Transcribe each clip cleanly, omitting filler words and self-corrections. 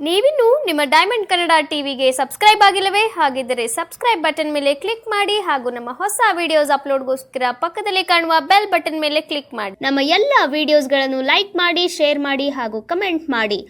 ನೀವಿನ್ನು ನಿಮ್ಮ ಡೈಮಂಡ್ ಕನ್ನಡ ಟಿವಿಗೆ ಸಬ್ಸ್ಕ್ರೈಬ್ ಆಗಿಲ್ಲವೇ? ಹಾಗಿದ್ದರೆ ಸಬ್ಸ್ಕ್ರೈಬ್ ಬಟನ್ ಮೇಲೆ ಕ್ಲಿಕ್ ಮಾಡಿ ಹಾಗೂ ನಮ್ಮ ಹೊಸ ವಿಡಿಯೋಸ್ ಅಪ್ಲೋಡ್ಗೋಸ್ಕರ ಪಕ್ಕದಲ್ಲಿ ಕಾಣುವ ಬೆಲ್ ಬಟನ್ ಮೇಲೆ ಕ್ಲಿಕ್ ಮಾಡಿ. ನಮ್ಮ ಎಲ್ಲ ವಿಡಿಯೋಸ್ಗಳನ್ನು ಲೈಕ್ ಮಾಡಿ, ಶೇರ್ ಮಾಡಿ ಹಾಗೂ ಕಮೆಂಟ್ ಮಾಡಿ.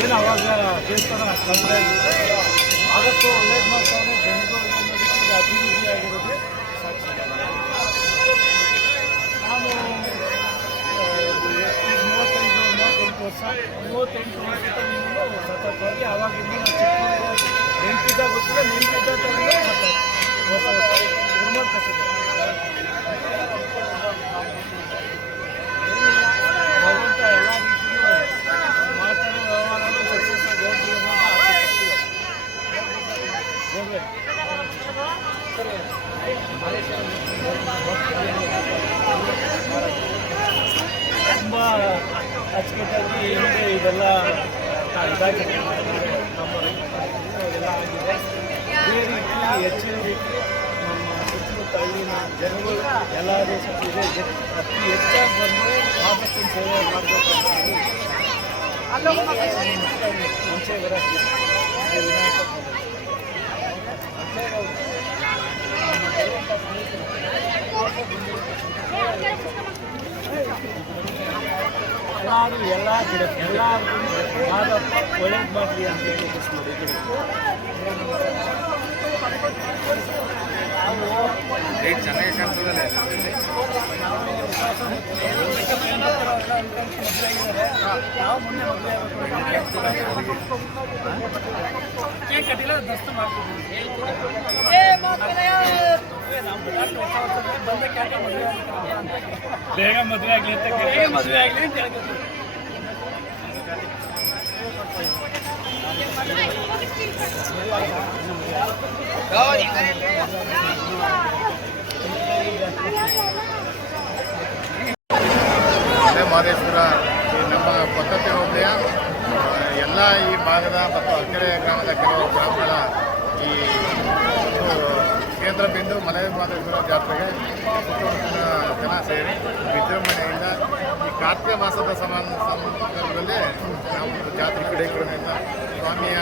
ಏನು ಅವಾಗ ದೇವಸ್ಥಾನ ತೊಂದರೆ ಆದಷ್ಟು ಒಳ್ಳೇದು ಮಾಡ್ತಾನೆ. ಜನಗಳು ಅಭಿವೃದ್ಧಿ ಆಗಿರೋದು ಸಾಕ್ಷಿ. ನಾನು 38 ವರ್ಷದ ಸತತವಾಗಿ ಆವಾಗಿಂದ ನೆನಪಿದ್ದ ಗೊತ್ತಿಲ್ಲ, ನೆನಪಿದ್ದ ಥರನೇ ಮತ್ತು ಹೊಸ ಹೊಸ ಗುರುಮಟ್ ಕಟ್ಟಿದೆ. ಭಗವಂತ ಎಲ್ಲ ರೀತಿಯೂ ಮಾತಾಡೋ ವ್ಯವಹಾರನೂ ಸಕ್ಸಸ್ ಆಗಿ ಹೋಗ್ಲಿ ಅನ್ನೋ ಆಸೆ ಪಡ್ತೀವಿ. ಹೋಗ್ಬೇಕು ತುಂಬ ಅಚ್ಚುಕಟ್ಟಾಗಿ ಹಿಂದೆ ಇದೆಲ್ಲ ಇದಾಗಿದೆ. ನಮ್ಮ ಅದೆಲ್ಲ ಆಗಿದೆ. ಇದೇ ರೀತಿ ಹೆಚ್ಚಿನ ರೀತಿ ನಮ್ಮ ಸುತ್ತಮುತ್ತ ಹಳ್ಳಿನ ಜನಗಳು ಎಲ್ಲರೂ ಇದೆ ಅತಿ ಹೆಚ್ಚಾಗಿ ಬಂದು ಆದಷ್ಟು ಸೇವೆ ಮಾಡಬೇಕು ಅಂತ ಮುಂಚೆ ಬರೋಕ್ಕೆ ವಿನಾಯಕ ಎಲ್ಲರೂ ಎಲ್ಲ ಗಿಡ ಎಲ್ಲರೂ ಆದಪ್ಪ ಒಳ್ಳೇದು ಮಾಡಲಿ ಅಂತ ಹೇಳಿ ನೋಡಿ. ಚೆನ್ನಾಗಿ ಕಾಣ್ತದಲ್ಲ. ನಾವು ಮುಂದೆ ಕಟ್ಟಿಲ್ಲ ದಸ್ತು ಮಾಡ್ತಿದ್ದೀವಿ. ಬೇಗ ಮದುವೆ ಆಗಲಿ ಅಂತ ಮದುವೆ ಆಗಲಿ ಅಂತ ಹೇಳ್ಕೊತೀವಿ. ಮಹದೇಶ್ವರ ಈ ನಮ್ಮ ಪದ್ಧತಿ ಹೋಬಳಿಯ ಎಲ್ಲ ಈ ಭಾಗದ ಮತ್ತು ಅಕ್ಕರೆ ಗ್ರಾಮದ ಕೆಲವು ಗ್ರಾಮಗಳ ಈ ಒಂದು ಕೇಂದ್ರ ಬಿಂದು ಮಲೆ ಮಹದೇಶ್ವರ ಜಾತ್ರೆಗೆ ಸುತ್ತಮುತ್ತಲಿನ ಜನ ಸೇರಿ ವಿಜೃಂಭಣೆಯಿಂದ ಈ ಕಾರ್ತಿಕ ಮಾಸದ ಸಂದರ್ಭದಲ್ಲಿ ನಾವು ಜಾತ್ರೆ ಕ್ರೀಡೆಗಳಿಂದ ಸ್ವಾಮಿಯ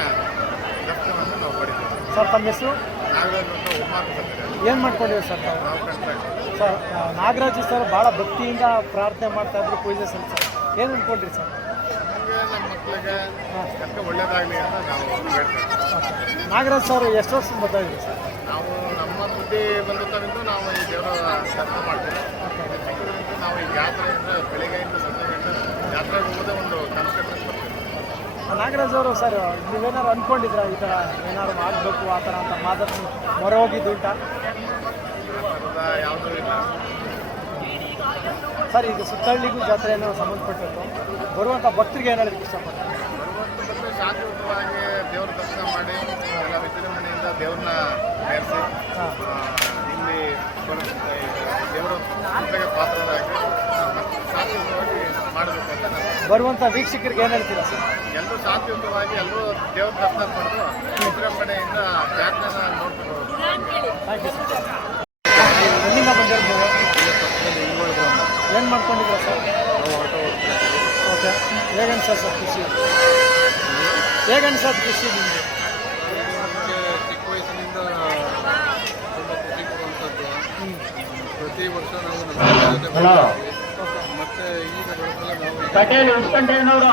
ದರ್ಶನವನ್ನು ನಾವು ಪಡಿತೀವಿ. ಸರ್ ತಮ್ಮ ಹೆಸರು? ನಾಗರಾಜ್ ಅಂತ ಉಮಾರ್ಕ ಬರ್ತಾರೆ. ಏನು ಮಾಡ್ಕೊಂಡಿವಿ ಸರ್ ತಾವು? ನಾವು ಕಂಡ್ರೆ ಸರ್ ನಾಗರಾಜ್ ಸರ್ ಭಾಳ ಭಕ್ತಿಯಿಂದ ಪ್ರಾರ್ಥನೆ ಮಾಡ್ತಾ ಇದ್ರು, ಪೂಜೆ ಸಲ್ಲಿಸ ಏನು ಅಂದ್ಕೊಂಡ್ರಿ ಸರ್? ನಮಗೆ ನಮ್ಮ ಮಕ್ಕಳಿಗೆ ಕಷ್ಟ ಒಳ್ಳೇದಾಗಲಿ ಅಂತ ನಾವು ಹೇಳ್ತೇವೆ. ನಾಗರಾಜ್ ಸರ್ ಎಷ್ಟು ವರ್ಷ ಗೊತ್ತಾಗಿದೆ ಸರ್? ನಾವು ನಮ್ಮ ಬುದ್ಧಿ ಬಂದಿದ್ದರಿಂದ ನಾವು ಈ ದೇವರ ದರ್ಶನ ಮಾಡ್ತೇವೆ. ಚಿಕ್ಕದ್ರಿಂದ ನಾವು ಈ ಜಾತ್ರೆಯಿಂದ ಬೆಳಿಗ್ಗೆಯಿಂದ ಸಂಜೆಯಿಂದ ಜಾತ್ರೆಗೆ ಹೋಗೋದೇ ಒಂದು ಕನಸು ಬರ್ತೀವಿ. ನಾಗರಾಜ್ ಅವರು ಸರ್ ನೀವೇನಾದ್ರು ಅಂದ್ಕೊಂಡಿದ್ರ ಈ ಥರ ಏನಾದ್ರು ಮಾಡಬೇಕು ಆ ಥರ ಅಂತ ಮಾದರ್ ಮೊರೆ ಹೋಗಿದ್ದು ಉಂಟಾ? ಆ ಥರದ ಯಾವುದೂ ಇಲ್ಲ. ಸರ್ ಈಗ ಸುತ್ತಹಳ್ಳಿಗೂ ಜಾತ್ರೆಯನ್ನು ಸಂಬಂಧಪಟ್ಟದ್ದು ಬರುವಂಥ ಭಕ್ತರಿಗೆ ಏನು ಹೇಳೋದಕ್ಕೆ ಇಷ್ಟಪಡ್ತಾರೆ? ಬರುವಂಥ ಬಂದರೆ ಶಾಂತಿಯುತವಾಗಿ ದೇವರ ದರ್ಶನ ಮಾಡಿ ಎಲ್ಲ ವಿಜೃಂಭಣೆಯಿಂದ ದೇವ್ರನ್ನ ಮೆರೆಸಿ ಇಲ್ಲಿ ದೇವರ ಕೃಪೆಗೆ ಪಾತ್ರರಾಗಿ ಶಾಂತಿಯುತವಾಗಿ ಮಾಡಬೇಕು ಅಂತ ನಾನು ಬರುವಂಥ ವೀಕ್ಷಕರಿಗೆ ಏನು ಹೇಳ್ತೀರಾ ಸರ್? ಎಲ್ಲರೂ ಶಾಂತಿಯುತವಾಗಿ ಎಲ್ಲರೂ ದೇವ್ರ ದರ್ಶನ ಪಡೆದು ವಿಜೃಂಭಣೆಯಿಂದ ಜಾತ್ರೆನ ನೋಡ್ಕೊಂಡು ಥ್ಯಾಂಕ್ ಯು ಸರ್. ಎಲ್ಲಿಂದ ಬಂದಿರೋದು? ಏನು ಮಾಡ್ಕೊಂಡಿದ್ದೀರಾ ಸರ್? ಓಕೆ, ಹೇಗನ್ಸೋದು ಸರ್ ಖುಷಿ? ಹೇಗನ್ಸೋದು ಖುಷಿ ನಿಮಗೆ? ಚಿಕ್ಕ ವಯಸ್ಸಿನಿಂದ ತುಂಬ ಖುಷಿ ಕೊಡುವಂಥದ್ದು. ಪ್ರತಿ ವರ್ಷ ನಾವು ಮತ್ತೆ ಈಗ ಪಟೇಲ್ ಉಸ್ಕಂಠಯ್ಯನವರು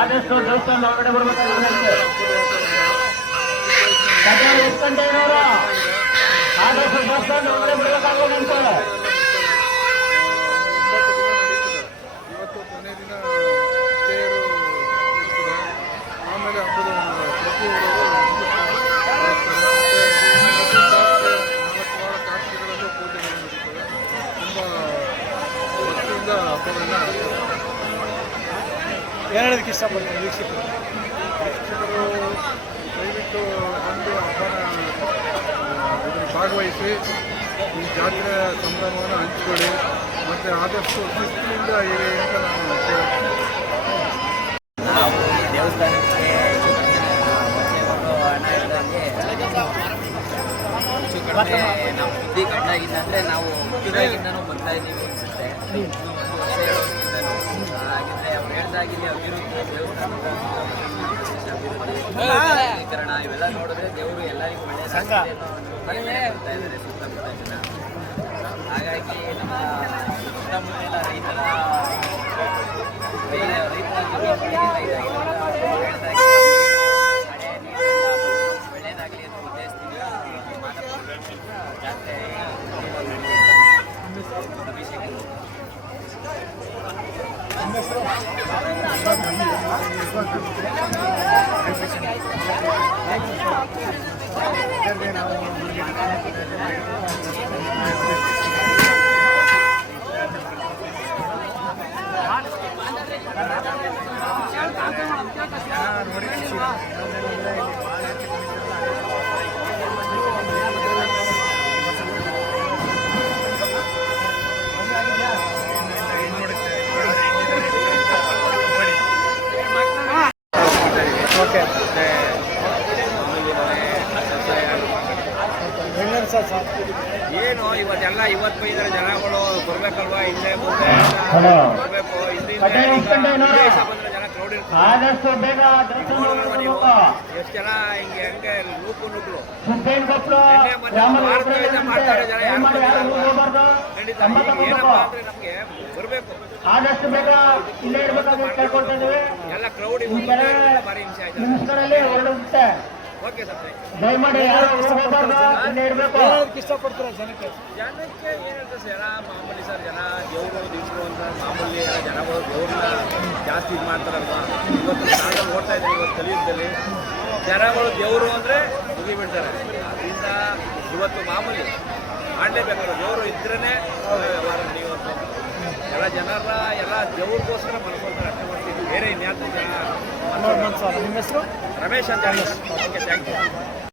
ಆದಷ್ಟು ದೇವಸ್ಥಾನ ಹೊರಗಡೆ ಬರ್ಬೇಕಾಗುತ್ತೆ. ಪಟೇಲ್ ಉಸ್ಕಂಠಯ್ಯನವರು ಆದಷ್ಟು ದೇವಸ್ಥಾನ ಹೊರಗಡೆ ಬರ್ಬೇಕಾಗುತ್ತೆ. ಇವತ್ತು ಕೊನೆ ದಿನ ತೇರು ಇರ್ತದೆ. ಆಮೇಲೆ ಹಬ್ಬದ ಪ್ರತಿ ಕಾರ್ತಿಗಳಲ್ಲೂ ಪೂಜೆಗಳು ನಡೀತದೆ. ತುಂಬ ಭಕ್ತಿಯಿಂದ ಹಬ್ಬವನ್ನು ಏನು ಹೇಳೋದಕ್ಕೆ ಇಷ್ಟಪಡ್ತೀನಿ ವೀಕ್ಷಕರು? ದಯವಿಟ್ಟು ಬಂದು ಹಬ್ಬನ ಇದನ್ನು ಭಾಗವಹಿಸಿ ಈ ಜಾತ್ರೆ ಸಂಭ್ರಮವನ್ನು ಹಂಚಿಕೊಳ್ಳಿ ಮತ್ತು ಆದಷ್ಟು ಶಿಸ್ತಿನಿಂದ ಇರಿ ಅಂತ ನಾನು ಕೇಳ್ತೀನಿ. ನಾವು ದೇವಸ್ಥಾನಕ್ಕೆ ಹಣ ಇದ್ದಂಗೆ ಹೆಚ್ಚು ಕಡಿಮೆ ನಾವು ಬುದ್ಧಿ ಕಂಡಾಗಿದ್ದಂದರೆ ನಾವು ಹುಟ್ಟಿದಾಗಿಂದನೂ ಬರ್ತಾ ಇದ್ದೀವಿ ಅನಿಸುತ್ತೆ. ಒಂದು ವರ್ಷ 2 ವರ್ಷದಿಂದನೂ ಹಾಗಿದ್ರೆ ಅವ್ರು ಹೇಳ್ದಾಗಿಲ್ಲಿ ಅಭಿವೃದ್ಧಿ ದೇವಸ್ಥಾನದ ಅಭಿವೃದ್ಧೀಕರಣ ಇವೆಲ್ಲ ನೋಡಿದ್ರೆ ದೇವರು ಎಲ್ಲರಿಗೂ ಒಳ್ಳೆಯದಾಗಿದೆ ಬರ್ತಾ ಇದ್ದಾರೆ ಸುತ್ತಮುತ್ತ ಜನ. ಹಾಗಾಗಿ ನಮ್ಮ ಸುತ್ತಮುತ್ತಲ ರೈತರ ಒಳ್ಳೆಯದಾಗಲಿ ಅಂತ ಉದ್ದೇಶದಿಂದ ಜಾತ್ರೆ ಅಭಿಷೇಕ. ಓಕೆ, ಹೆಂಗನ್ಸೋದು ಸರ್? ಏನು ಇವತ್ತು ಬೈದರೆ ಜನಗಳು ಬರ್ಬೇಕಲ್ವಾ? ಹಿಂದೆ ಮುಂದೆ ಬರಬೇಕು. ಪಟೇಲ್ ಉಸ್ಕಂಠಯ್ಯನವರು ದೇಶ ಬಂದ್ರೆ ಜನ ಕ್ರೌಡ್ ಇರ್ತಾರೆ. ಆದಷ್ಟು ಬೇಗ ದರ್ಶನ ನೋಡಿದ್ರೆ ನೀವು ಮಾಡಬೇಕು. ಎಷ್ಟು ಜನ ಹಂಗೆ ನುಗ್ಗಲು ಸುತ್ತೇನ್ ಕೊಪ್ಪಲು ಭಾರತದಿಂದ ಮಾಡ್ತಾರೆ ಜನ ಯಾರು ಹೋಗ್ಬಾರ್ದು. ಖಂಡಿತ ಏನಪ್ಪ ಅಂದ್ರೆ ನಮ್ಗೆ ಬರ್ಬೇಕು. ಆದಷ್ಟು ಬೇಗ ಇಲ್ಲೇ ಇರ್ಬೇಕಾದ್ರೆ ಕೇಳ್ಕೊಳ್ತಾ ಇದ್ದೀವಿ. ಎಲ್ಲ ಕ್ರೌಡ್ ಈ ಕಡೆ ಭಾರಿ ಹಿಂಸೆ ಆಯ್ತು. ನಿಮಿಷಗಳಲ್ಲಿ ಹೊರಡುತ್ತೆ. ಓಕೆ ಸರ್ ಹೇಳೋದಕ್ಕೆ ಇಷ್ಟಪಡ್ತೀರಾ ಜನಕ್ಕೆ? ಜನಕ್ಕೆ ಏನು ಹೇಳ್ತಾರೆ ಸರ್, ಜನ ಮಾಮೂಲಿ ಸರ್, ಜನ ದೇವರು ದಿವ್ಸರು ಅಂತ ಮಾಮೂಲಿ ಎಲ್ಲ ಜನಗಳು ದೇವ್ರನ್ನ ಜಾಸ್ತಿ ಇದು ಮಾಡ್ತಾರಲ್ವಾ. ಇವತ್ತು ನಾನು ನೋಡ್ತಾ ಇದ್ದೀನಿ, ಇವತ್ತು ಕಲಿಯುಗದಲ್ಲಿ ಜನಗಳು ದೇವರು ಅಂದರೆ ಮುಗಿಬಿಡ್ತಾರೆ. ಅದರಿಂದ ಇವತ್ತು ಮಾಮೂಲಿ ಮಾಡಲೇಬೇಕಾದ್ರೆ ದೇವರು ಇದ್ರೇ ನೀವು ಎಲ್ಲ ಜನರ ಎಲ್ಲ ದೇವ್ರಿಗೋಸ್ಕರ ಮಾಡ್ಕೊಳ್ತಾರೆ ಅಷ್ಟೇ ಮಾಡ್ತೀವಿ, ಬೇರೆ ಇನ್ಯಾರು ಜನ ನಿಮ್ಮ ಹೆಸರು? ರಮೇಶ್ ಅಂತ ಹೇಳಿ. Okay, thank you.